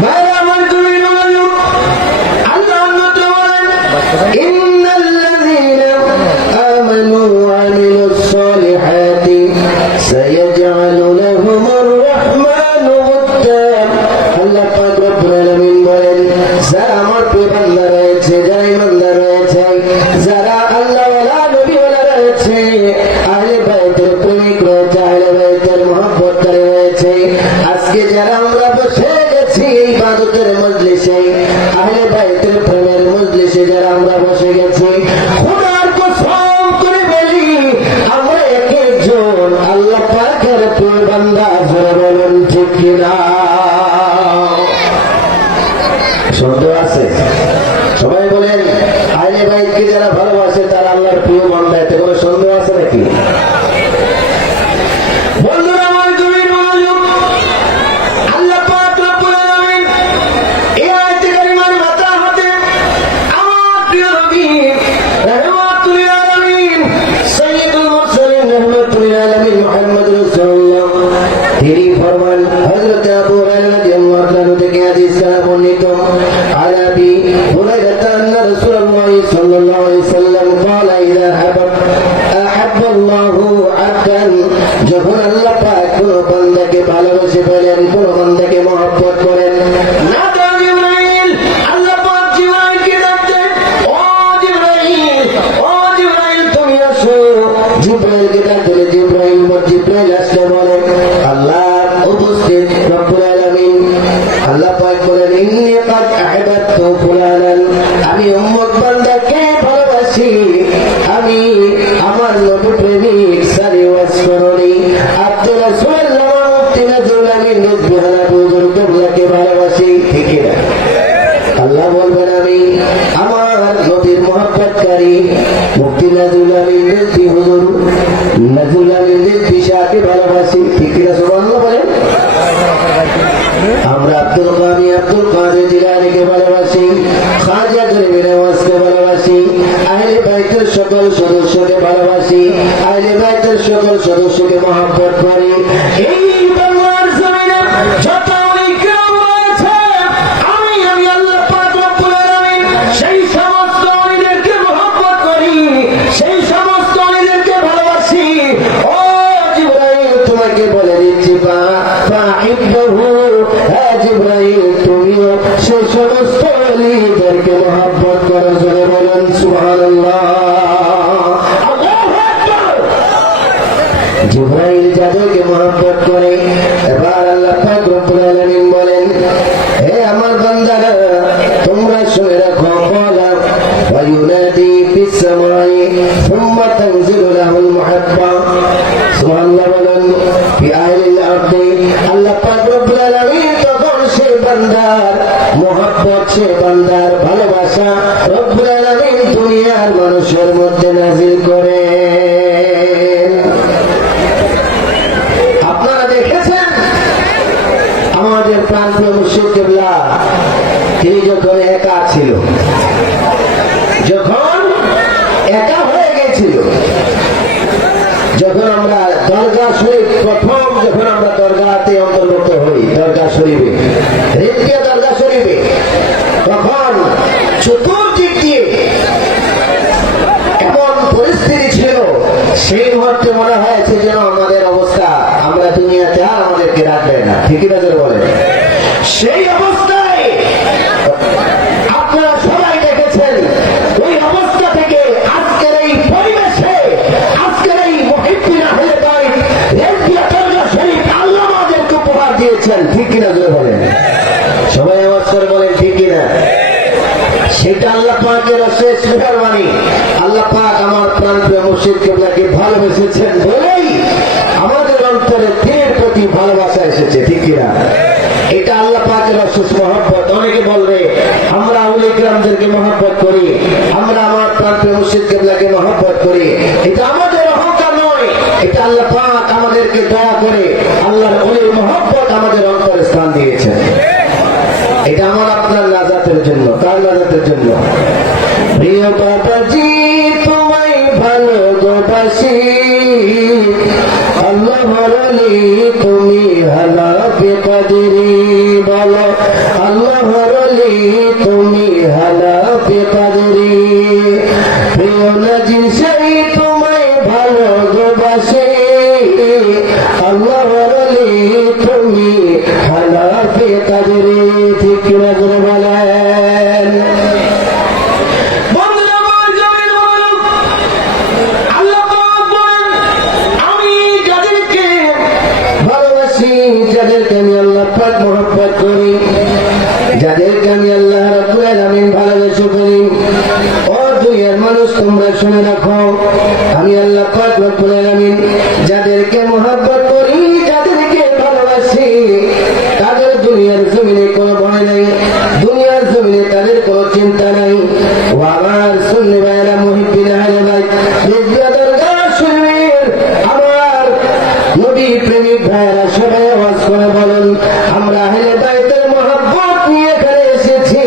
ভাই আমার তুমি আল্লাহ ইন্নাল্লাযীনা আমানু ওয়া আমিলুস সালিহাতি সায়াজআলু লাহুমুর রাহমানু উদ্দা। আল্লাহ পাক রব্বুল আলামিন বলেন, যারা আমার প্রিয় বান্দা রয়েছে, যারা ঈমানদার রয়েছে, যারা আল্লাহ ওয়ালা নবী ওয়ালা রয়েছে, আহলে বাইতের প্রেমিক রয়েছে, আহলে বাইতের মহব্বতকারী রয়েছে, আজকে যারা আমরা বসে গেছি ইবাদতের মজলিসে, আহলে বাইতের প্রেমের মজলিসে যারা আমরা বসে গেছি, খোদার কসম করে বলি আমরা এক একজন আল্লাহ পাকের প্রিয় বান্দা। যারা বলেন ঠিক কিনা? শব্দ আছে? সবাই বলেন আহলে বাইতকে যারা ভালোবাসে তারা আল্লাহর প্রিয় বান্দা। এতে কোনো সন্দেহ আছে নাকি? বন্ধুরা আমার গভীর মনোযোগ, আল্লাহ পাক রব্বুল আলামিন এই আয়াতে কারিমার মাথা হাতে আমার প্রিয় নবী রাহমাতুল লিল আলামিন সাইয়্যিদুল মুরসালিন রাহমাতুল লিল আলামিন মুহাম্মদ রাসূলুল্লাহ তিনি ফরমান, হযরত আবু হুরায়রা রাদিয়াল্লাহু আনহু থেকে হাদিস বর্ণিত, আলাবি হুরায়রা আন্না রাসূলুল্লাহ সাল্লাল্লাহু আলাইহি ওয়াসাল্লাম قال اذا احب الله عبدا, যখন আল্লাহ পাক কোন বান্দাকে ভালোবেসে ফেলেন, কোন বান্দাকে মহব্বত করেন, না তো জিবরাইল, আল্লাহ পাক জিবরাইলকে ডাকতেন, ও জিবরাইল, ও জিবরাইল তুমি আসো। জিবরাইলকে ডাকলে জিবরাইল আসলে বলেন, আল্লাহ উপস্থিত রব্বুল আলামিন। আল্লাহ পাক বলেন, ইন্নী ক্বাদ আহবাবতু ফুলানান, আমি উম্মত বান্দাকে ভালোবাসি, আমি আমার নবী প্রেমিক সারি ওয়াসফরনি আব্দুল রাসূলুল্লাহ মুফতি নজরুল আমিন রিজওয়ানা বুজুর্গকে ভালোবাসি। ঠিক না? আল্লাহ বলবেন, আমি আমার নবীর মহব্বতকারী মুফতি নজরুল আমিন রিজভি হুজুর নজরুল আমিন রিজভি শাহকে ভালোবাসি। ঠিক না? সুবহানাল্লাহ বলেন। আমরা আব্দুল কাদের জিলানীকে ভালোবাসি, খাজা গরিবের নওয়াজকে ভালোবাসি, আহলে বাইতের সকল সদস্যকে ভালোবাসি, আহলে বাইতের সকল সদস্যকে মহব্বত করি। এই বাংলার জমিনে যত ওলি কেরাম রয়েছে, আমি আল্লাহ পাক রব্বুল আলামিন সেই সমস্ত ওলিদেরকে মহব্বত করি, সেই সমস্ত ওলিদেরকে ভালোবাসি। ও জিবরাইল তোমাকে বলে দিচ্ছি, ফাহিব্বহু, হ্যাঁ জিবরাইল তুমিও সেই সমস্ত ওলিদেরকে মহব্বত করো। জোরে বলেন সুবহানাল্লাহ। আল্লাহু আকবার। জিবরাইল যাদেরকে মহব্বত করে, এবার আল্লাহ পাক রব্বুল আলামিন বলেন, হে আমার বান্দারা তোমরা শুনে রাখো, ক্বালা ওয়া ইউনাদি ফিস সামাই সুম্মা তানজিলু লাহুল মুহাব্বা। সুবহানাল্লাহ বলেন। ফি আহলিল আরদি, আল্লাহ পাক রব্বুল আলামিন তখন সেই বান্দার মহব্বত, সেই বান্দার ভালোবাসা রব্বুল আলামিন দুনিয়ার মানুষের মধ্যে নাযিল করে। আপনারা দেখেছেন আমাদের প্রাণপ্রিয় মুর্শিদ কিবলা, তিনি যখন একা ছিল, যখন একা হয়ে গেছিল, যখন আমরা দরগা শরীফ প্রথম যখন আমরা দরগাতে অন্তর্ভুক্ত হই, দরগা শরীফে রেতিয়া দরগা শরীফে, তখন চতুর্দিক দিয়ে এমন পরিস্থিতি ছিল, সেই মুহূর্তে মনে হয়েছে যেন আমাদের অবস্থা, আমরা দুনিয়াতে আর আমাদেরকে রাখবে না। ঠিকই নজর বলেন। সেই অবস্থায় আপনারা সবাই দেখেছেন, ওই অবস্থা থেকে আজকের এই পরিবেশে, আজকের এই মুহিব্বিন আহলে বাইত রেতিয়া দরগা শরীফ আল্লাহ আমাদেরকে উপহার দিয়েছেন। ঠিক কিনা জোরে বলেন। সবাই আওয়াজ করে বলেন ঠিক কিনা? সেটা আল্লাহ পাকের শেষ মেহেরবানি। আল্লাহ পাক আমার প্রাণপ্রিয় মুর্শিদ কিবলাকে ভালোবেসেছেন বলেই আমাদের অন্তরে দিনের প্রতি ভালোবাসা এসেছে। ঠিক কিনা? এটা আল্লাহ পাকের অশেষ মহব্বত। অনেকে বলবে আমরা ওলি কিরামদেরকে মহব্বত করি, আমরা আমার প্রাণপ্রিয় মুর্শিদ কিবলাকে মহব্বত করি, এটা আমাদের অহংকার নয়, এটা আল্লাহ পাক আমাদেরকে দয়া করে আল্লাহর ওলির মহব্বত আমাদের অন্তরে স্থান দিয়েছেন। এটা আমার আপনার নাজাতের জন্য। কার নাজাতের জন্য? প্রিয় বাবাজি তোমায় ভালোবাসি, আল্লাহ বলি তুমি হালাফে কাদেরি, বলো আল্লাহ বলি তুমি হালাফে কাদেরি। শুনে রাখো, আমি আল্লাহ পাক রব্বুল আলামিন যাদেরকে মহব্বত করি, যাদেরকে ভালোবাসি, তাদের দুনিয়ার জমিনে কোনো ভয় নাই, দুনিয়ার জমিনে তাদের কোনো চিন্তা নাই। ও আমার সুন্নি ভাইরা, মুহিব্বিন আহলে বাইত, দরগাহ শরীফের আমার নবী প্রেমিক ভাইরা, সবাই আওয়াজ করে বলেন, আমরা আহলে বাইতের মহব্বত নিয়ে এখানে এসেছি।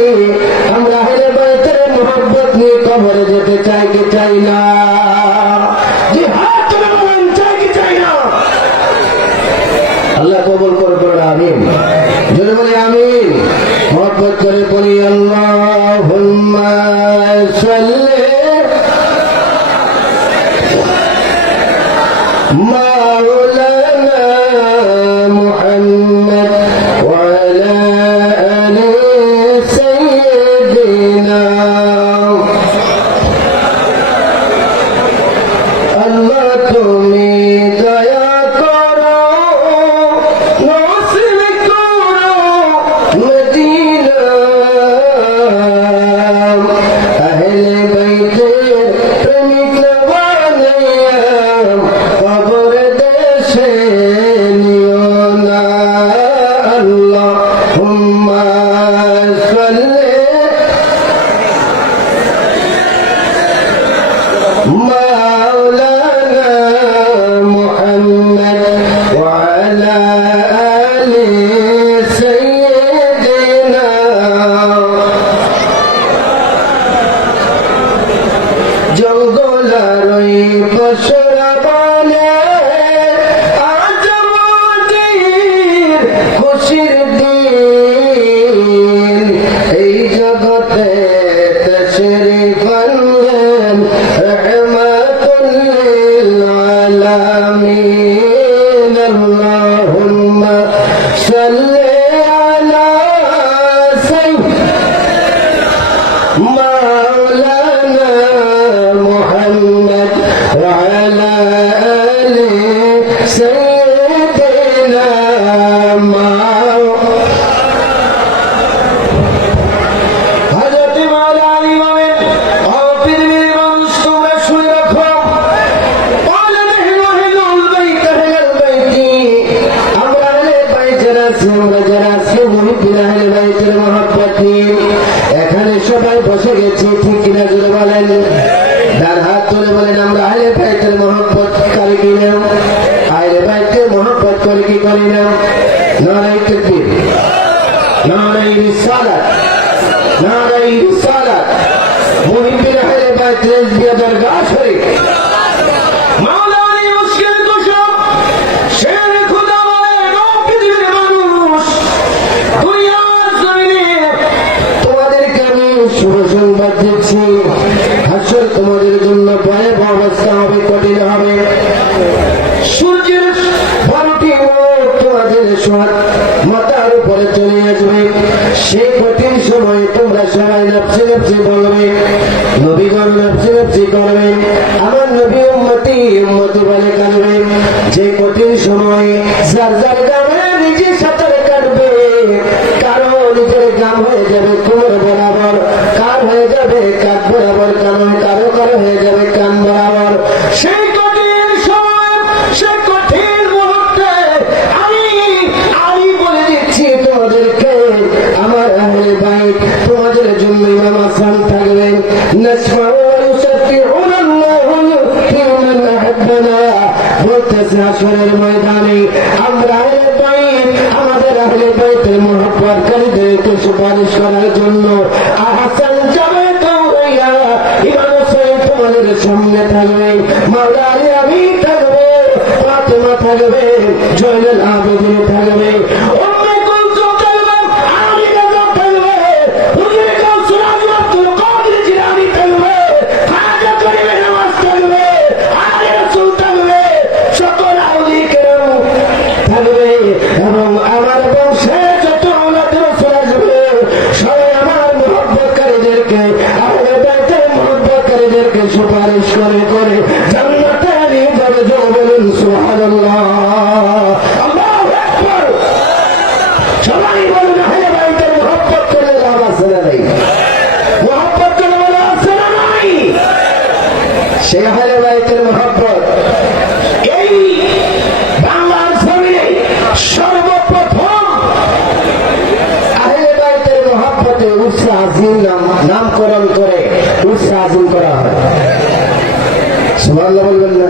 আমরা আহলে বাইতের মহব্বত নিয়ে কবরে যেতে চাই কি চাই না? জি হাত তুলে বলেন, চাই কি চাই না? আল্লাহ কবুল করবেন, আমিন। জোরে বলে আমিন। মহব্বত করে বলি আল্লাহুম্মা সাল্লি মাওলানা মুহাম্মদ ওয়া আলা আলি সাইয়্যিদিনা। আল্লাহ তুমি দয়া করো, নসিব করো মদিনা। আহলে বাইতের প্রেমিক বানাইয়া কবর দেশে নিও না। আল্লাহুম্মা সাল্লি মাওলানা মুহাম্মদ ওয়া আলা আলি সাইয়্যিদিনা। জঙ্গলার ওই পশুরা বলে আজ আমাদের খুশির দিন, এই জগতে তশরিফ আনলেন রহমাতুল লিল আলামিন। আল্লাহুম্মা সাল্লি আলা মাওলানা মুহাম্মদ ওয়া আলা আলি সাইয়্যিদিনা। হযরত মাওলানা আলী বলেন, ও পৃথিবীর মানুষ, তোমরা শুনে রাখো, আমরা আহলে বাইতের আছি, আমরা যারা আছি মুহিব্বিন আহলে বাইতের মহব্বত নিয়ে এখানে সবাই বসে গেছি, ঠিক কিনা জোরে বলেন। ডান হাত তুলে বলেন, আমরা আহলে বাইতের মহব্বত করি কিনা? আহলে বাইতের মহব্বত করি কি করি না? নারায়ে তাকবীর, নারায়ে রিসালাত, নারায়ে রিসালাত। মুহিব্বিন আহলে বাইত রেজবিয়া দরগাহ শরীফ। মাওলানা মুশকিল কুশা শের খোদা বলেন, ও পৃথিবীর মানুষ, দুনিয়ার জমিনে তোমাদেরকে আমি শুভ সংবাদ দিচ্ছি, হাসর তোমাদের জন্য ভয়াবহ অবস্থা হবে, কঠিন হবে। সূর্যের 12টি মুখ তোমাদের মাথার উপরে চলে আসবে। সেই কঠিন সময় তোমরা সবাই নাফসি নাফসি বলবে, নবীগণ নাফসি নাফসি করবেন, আমার নবী উম্মতি উম্মতি বলে কাঁদবে। যে কঠিন সময় যার যার গ্রামে নিজে সাঁতার কাটবে, কারো নিজের গ্রাম হয়ে যাবে কোমর বরাবর, কার হয়ে যাবে কাঁধ বরাবর, কারো কারো হয়ে যাবে কান বরাবর। সেই কঠিন সময়, সেই কঠিন মুহূর্তে আমি বলে দিচ্ছি তোমাদেরকে, আমার আহলে বাইত তোমাদের জন্য ইমাম হাসান থাকবেন। বলতেছে আসরের ময়দানে আমরা আহলে বাইত, আমাদের আহলে বাইতের মহব্বতকারীদেরকে সুপারিশ করার জন্য হাসান যাবে দৌড়াইয়া, ইমাম হোসেন তোমাদের সামনে থাকবে, মাওলা আলী আমি থাকবে, ফাতেমা থাকবে, জয়নুল আবেদিন থাকবে, উম্মে কুলসুম থাকবে, আলী রাজা থাকবে, হুজুরে কাউসার আজম আব্দুল কাদের জিলানী থাকবে, খাজা করিমের নামাজ থাকবে, আলী রাসূল থাকবে, সকল আউলিয়া কেরাম থাকবে, এবং আমার বংশে যত আওলাদ রাসূল আসবে সবাই আমার মহব্বতকারী সেই আহলে বাইতের মহব্বত এই বাংলার জমিনে সর্বপ্রথম আহলে বাইতের মহব্বতে উর্সে আজিম নামকরণ করে উর্সে আজিম করা হয়। সুবহানাল্লাহ বলবেন না?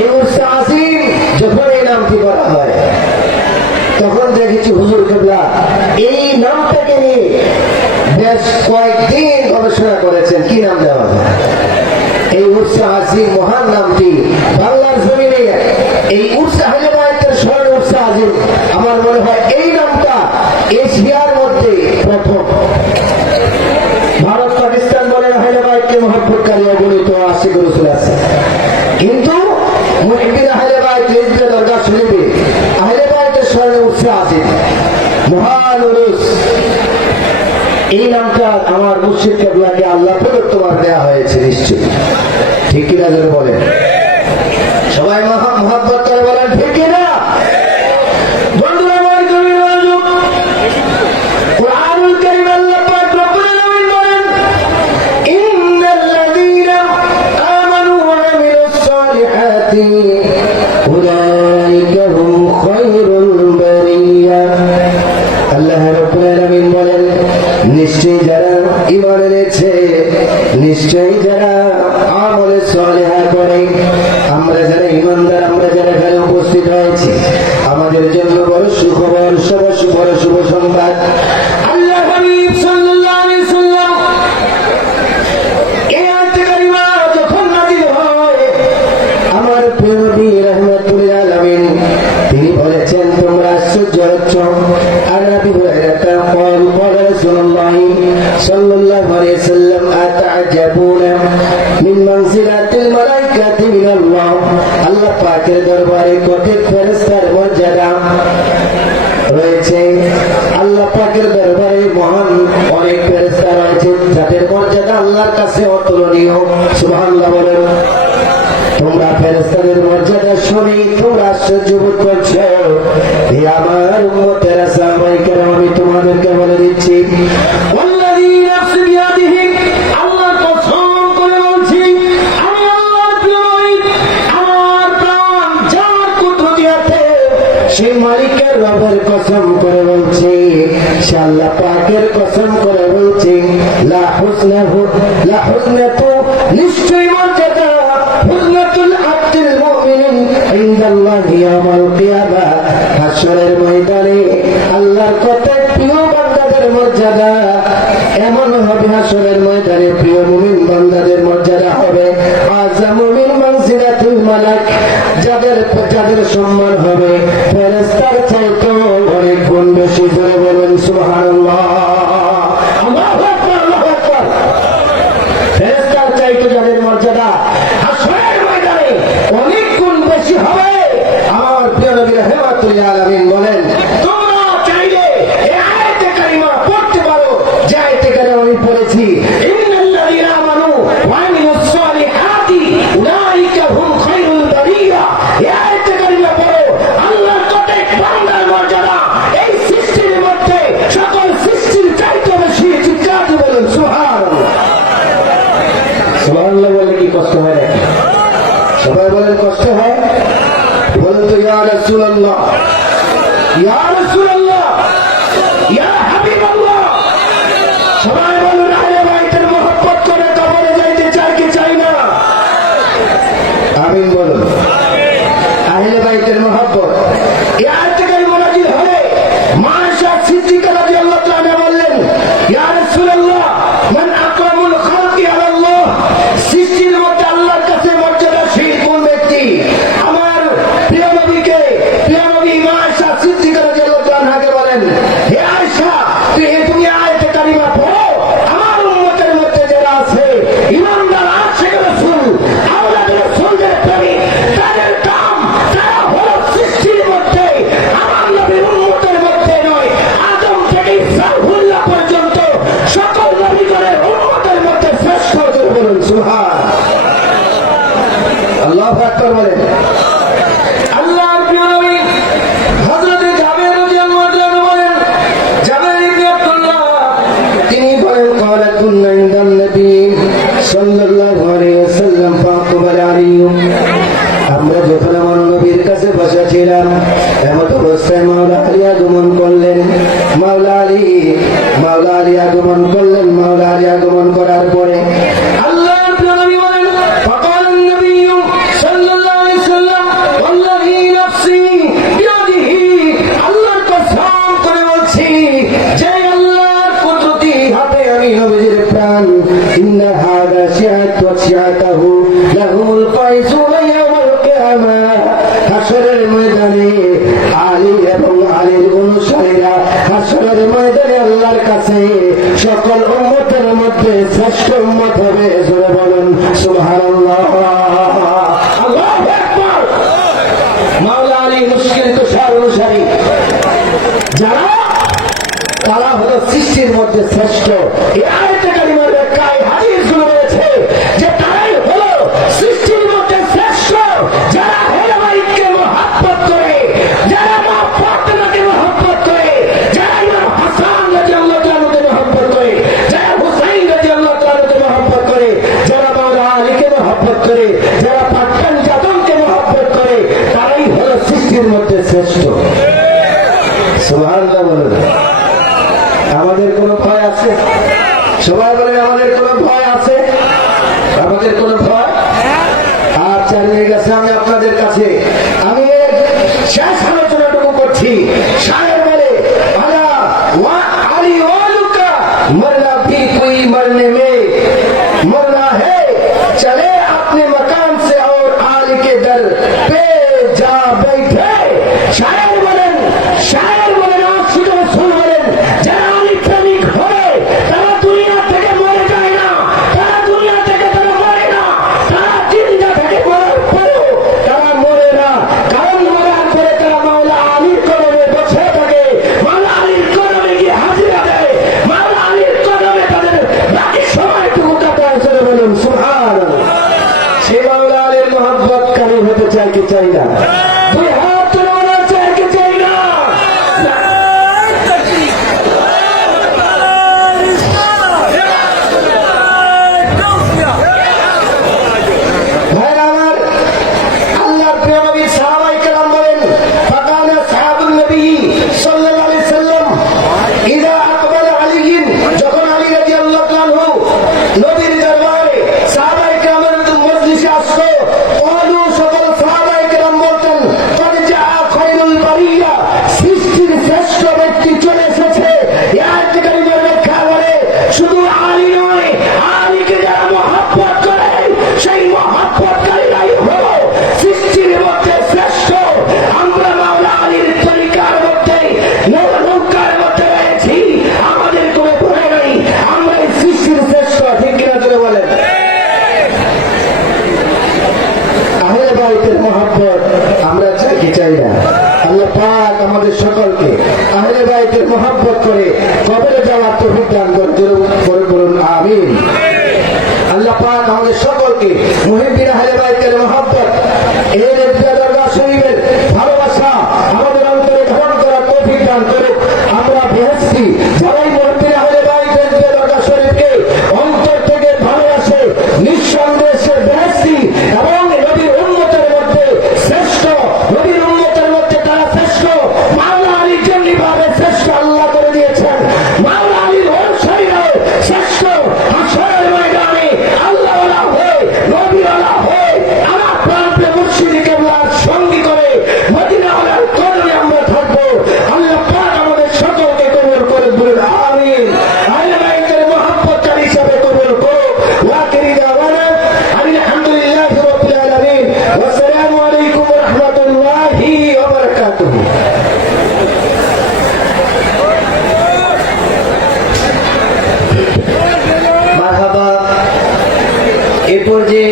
এই উর্সে আজিম যখন এই নামটি করা হয় তখন দেখেছি হুজুর কেবলা এই নামটাকে নিয়ে বেশ কয়েকদিন গবেষণা করেছেন কি নাম দেওয়া হয়। এই উর্সে আজিম মহান নামটি বাংলার জমিনে এই উর্সে আহলে বাইতের স্মরণ উর্সে আজিম আমার মনে হয় এই নামটা এশিয়ার মধ্যে প্রথম। ভারত পাকিস্তান বলেন আহলে বাইতকে মহব্বতকারী অগণিত আশিক রাসূল আছে, কিন্তু মুহিব্বিন আহলে বাইত হিজরত দরগা শরীফে আহলে বাইতের স্মরণে উর্সে আজিম মহান উরুস এই নামটা আমার মুর্শিদ কেবলাকে আল্লাহ প্রদত্ত দেওয়া হয়েছে নিশ্চয়ই। ঠিক কিনা যেন বলেন? সবাই মহব্বত করে বলেন ঠিক কিনা? বন্ধুরা আমার জমির রাজুক কুরআনুল কারীম আল্লাহ পাক রব্বুল আলামিন বলেন ইন্নাল্লাযীনা আমানু ওয়া আমিলুস সালিহাতি উলাইকা হুম খায়রুল বারিয়া। আল্লাহ রাব্বুল আলামিন বলেন নিশ্চয়ই যারা ঈমান এনেছে, নিশ্চয়ই যারা আমলে সালেহা করে, আমরা যারা ঈমানদার, আমরা যারা এখানে উপস্থিত হয়েছি, আমাদের জন্য বড় সুখবর, বড় শুভ সংবাদ। আল্লাহ হাবিব সাল্লাল্লাহু আলাইহি ওয়াসাল্লাম এই আয়াত কারিমা যখন নাযিল হয় আমার প্রিয় নবী রাহমাতুল আলামিন তিনি বলেছেন তোমরা আশ্চর্য হচ্ছ। আর নবী হুরায়রা قال قال رسول الله صلى الله عليه وسلم أتعجبون من منزلة الملائكة من الله। আল্লাহ পাকের দরবারে কত ফেরেশতার মর্যাদা রয়েছে। আল্লাহ পাকের দরবারে মহান অনেক ফেরেশতা রয়েছে যাদের মর্যাদা আল্লাহর কাছে অতুলনীয়। সুবহানাল্লাহ বলেন। তোমরা ফেরেশতাদের মর্যাদা শুনে তোমরা আশ্চর্য বোধ করছো। হে আমার উম্মতেরা সাহাবায়ে কেরাম আমি তোমাদেরকে বলে দিচ্ছি ওয়াল্লাযী নাফসি বিয়াদিহি আল্লাহর কসম করে বলছি আমি আল্লাহর প্রিয় আমার প্রাণ যার কুদরতি হাতে সেই মালিকের রবের কসম করে বলছি, সে আল্লাহ পাকের কসম করে বলছি লা হুসনাতু নিশ্চয়ই মর্যাদা হুসনাতুল আব্দুল মুমিন ইনদাল্লাহি ইয়াউমাল কিয়ামা হাশরের ময়দানে আল্লাহর কত প্রিয় বান্দাদের মর্যাদা এমন হবে। হাশরের ময়দানে প্রিয় মুমিন বান্দাদের মর্যাদা হবে আযামু মিন মানজিলাতুল মালাক, যাদের সম্মান হবে ফেরেশতার চাইতে অনেক গুণ বেশি। জোরে বলেন সুবহানাল্লাহ। আল্লাহু আকবার, আল্লাহু আকবার। ফেরেশতার চাইতে যাদের মর্যাদা হাশরের ময়দানে অনেক গুণ বেশি হবে। আমার প্রিয় নবী রাহমাতুল আলামিন বলেন তোমরা চাইলে এই আয়াতে কারিমা পড়তে পারো যে আয়াতে কারিমা আমি পড়েছি ইন্নাল্লাযীনা আমানু ওয়া আমিলুস সালিহাতি উলাইকা হুম খায়রুল বারিয়া। এই আয়াতে কারিমা পড়ো আল্লাহর কত বান্দার মর্যাদা এই সৃষ্টির মধ্যে সকল সৃষ্টির চাইতে বেশি। চিৎকার দিয়ে বলেন সুবহানাল্লাহ। সুবহানাল্লাহ বলে কি কষ্ট হয় নাকি? সবাই বলেন কষ্ট হয়? বলেন তো ইয়া রাসূলুল্লাহ, ইয়া রাসূলুল্লাহ, ইয়া হাবিবাল্লাহ। সবাই বলুন আহলে বাইতের মহব্বত করে কবরে যাইতে চাই কি চাই না? আমিন বলুন। আহলে বাইতের মহব্বত এই আয়াত কারিমা নাযিল হলে মা আয়েশা সিদ্দিকা রাদিয়াল্লাহু তাআলা বললেন ইয়া রাসূলুল্লাহ মান আকরামুল খালকি আলাল্লাহ, সৃষ্টির মধ্যে আল্লাহর কাছে মর্যাদাশীল কোন ব্যক্তি? আমার প্রিয় নবীকে প্রিয় নবী মা আয়েশা সিদ্দিকা রাদিয়াল্লাহু তাআলাকে বলেন হে আয়েশা তুমি আয়াতে কারিমা পড়ো মাওলা আলী আগমন করার পরে আল্লাহর নবী বলেন ফাকাল নবী সাল্লাল্লাহু আলাইহি সাল্লাম ওয়াল্লাহি নাফসি বিয়াদিহি আল্লাহর কসম করে বলছি যে আল্লাহর কুদরতি হাতে আমি নবীর প্রাণ ইন্না হাদা শিআত ওয়া শিআতাহু লাহুল ফাইজু ইয়াউমাল কিয়ামাহ হাশরের ময়দানে আলী এবং আলীর অনুসারীরা হাশরের ময়দানে আল্লাহর কাছে সকল উম্মতের মধ্যে শ্রেষ্ঠ উম্মত হবে জোরে বলুন সুবহানাল্লাহ আল্লাহু আকবার মাওলা আলী মুশকিল তুষার অনুসারী যারা তারা হলো সৃষ্টির মধ্যে শ্রেষ্ঠ এই আয়াতে কারিমার ব্যাখ্যায় হাদিসগুলো রয়েছে যে তারাই হলো সৃষ্টির মধ্যে শ্রেষ্ঠ যারা হেলামাইকে মহব্বত করে যারা মা ফাতেমাকে মহব্বত করে যারা ইমাম হাসান রাদিয়াল্লাহু তাআলাকে মহব্বত করে যারা হুসাইন রাদিয়াল্লাহু তাআলাকে মহব্বত করে যারা মাওলা আলীকে মহব্বত করে যারা পাঠান জাদমকে মহব্বত করে তারাই হলো সৃষ্টির মধ্যে শ্রেষ্ঠ সুবহানাল্লাহ বলুন আমাদের কোনো ভয় আছে সবাই বলে আমাদের কোনো ভয় আছে আমাদের কোনো ভয় আর চালিয়ে গেছে আমি আপনাদের কাছে আমি শেষ আলোচনাটুকু করছি শায়ের বলে আলা ওয়া আলী ওয়ালুকা মরনা भी कोई मरने में मरना है चले अपने मकान से और आली के दर पे जा बैठे शायर বলেন শুধু শুন বলেন যারা আলী প্রেমিক হয় তারা দুনিয়া থেকে মরে যায় না তারা দুনিয়া থেকে তারা মরে না তারা জিন্দা থেকে মরার পরেও তারা মরে না কারণ মরার পরে তারা মাওলা আলীর কদমে বসে থাকে মাওলা আলীর কদমে গিয়ে হাজিরা দেয় মাওলা আলীর কদমে তাদের বাকি সময়টুকু কাটায় চলে বলুন সুবহানাল্লাহ সে মাওলা আলীর মহব্বতকারী হতে চাই কি চাই না দুই হাত তুলে বলা চাই কি চাই না আমরা চাই কি চাই না আল্লাহ পাক আমাদের সকলকে আহলে বাইতের মহব্বত করে কবরে যাওয়ার তৌফিক দান করে বলুন আমিন আল্লাহ পাক আমাদের সকলকে মুহিব্বিন আহলে বাইতের মহব্বত এই দরগা শরীফের ভালোবাসা আমাদের অন্তরে ধারণ করার তৌফিক দান করে আমরা বেহেশতি যারাই মুহিব্বিন আহলে বাইতের দরগা শরীফকে অন্তর থেকে ভালোবাসে নিঃসন্দেহে সে বেহেশতি এবং নবীর উম্মতের মধ্যে শ্রেষ্ঠ নবীর উম্মতের মধ্যে তারা শ্রেষ্ঠ মাওলা আলীর জন্য ভাবে শ্রেষ্ঠ আল্লাহ করে দিয়েছেন মাওলা আলীর অনুসারীরাও শ্রেষ্ঠ হাশরের ময়দানে আল্লাহওয়ালা হয়ে নবীওয়ালা হয়ে আমার প্রাণপ্রিয় মুর্শিদ কেবলার সঙ্গী করে মদিনাওয়ালার কদমে আমরা থাকবো আল্লাহ পাক আমাদের সকলকে কবুল করে বলুন আমিন আহলে বাইতের মহব্বতকারী হিসাবে কবুল করো ওয়া আখিরি দাওয়ানা আলহামদুলিল্লাহি রাব্বিল আলামিন ওয়া আসসালামু আলাইকুম ওয়া রাহমাতুল্লাহি ওয়া বারাকাতুহু মারহাবা এরপর যে